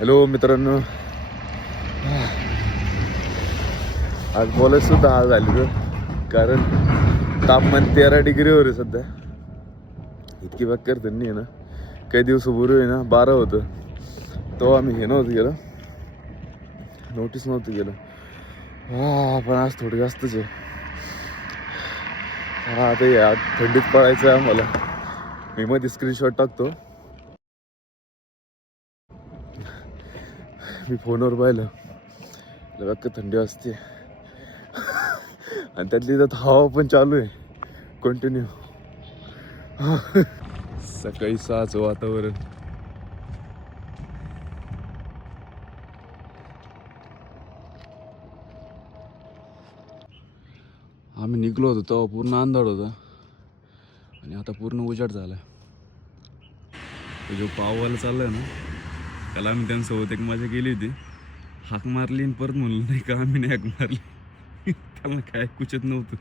Hello मित्रांनो. आज बोलायचं सुद्धा आज झाली तर कारण तापमान तेरा डिग्रीवर आहे सध्या. इतकी बेकार नाही आहे ना. काही दिवसापूर्वी आहे ना बारा होतं. तेव्हा आम्ही हे नव्हतं गेलं नोटीस नव्हतं गेलं हा पण आज थोडं जास्तच आहे. हा आता या थंडीत पडायचं आहे आम्हाला. मी मध्ये स्क्रीनशॉट टाकतो. मी फोनवर पाहिलं. लगा थंडी असते आणि त्यातली तर हवा पण चालू आहे. कंटिन्यू सकाळी सहाचं वातावरण. आम्ही निघलो होतो तेव्हा पूर्ण अंधाड होता. आणि आता पूर्ण उजाड झाला जो पाववाला चाललाय ना त्याला आम्ही त्यांच्यासोबत एक मजा केली होती. हाक मारली आणि परत म्हणलं नाही का आम्ही नाही हाक मारली. त्याला काय कुचत नव्हतं.